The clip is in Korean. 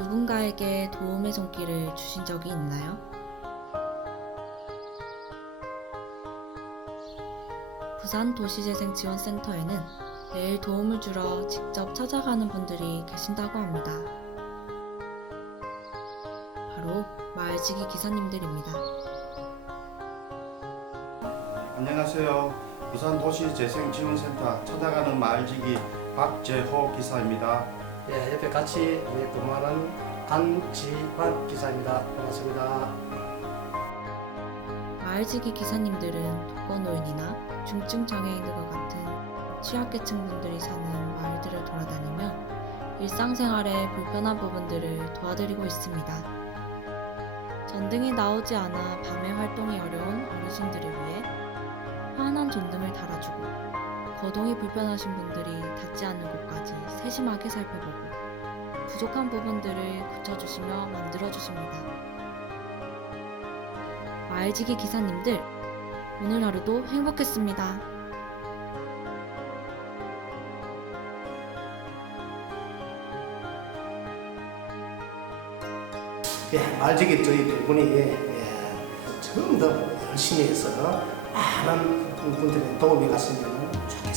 누군가에게 도움의 손길을 주신 적이 있나요? 부산 도시재생지원센터에는 매일 도움을 주러 직접 찾아가는 분들이 계신다고 합니다. 바로 마을지기 기사님들입니다. 안녕하세요. 부산 도시재생지원센터 찾아가는 마을지기 박재호 기사입니다. 예, 옆에 같이 예, 근무하는 안지환 기사입니다. 반갑습니다. 마을지기 기사님들은 독거노인이나 중증 장애인들과 같은 취약계층 분들이 사는 마을들을 돌아다니며 일상생활의 불편한 부분들을 도와드리고 있습니다. 전등이 나오지 않아 밤에 활동이 어려운 어르신들을 위해 환한 전등을 달아주고 거동이 불편하신 분들이 닿지 않는 곳까지 세심하게 살펴보고 부족한 부분들을 고쳐주시며 만들어주십니다. 마을지기 기사님들, 오늘 하루도 행복했습니다. 예, 말지기 저희 두 분이 예, 좀더 열심히 해서 많은 분들의 도움이 갔으면 좋겠습니다.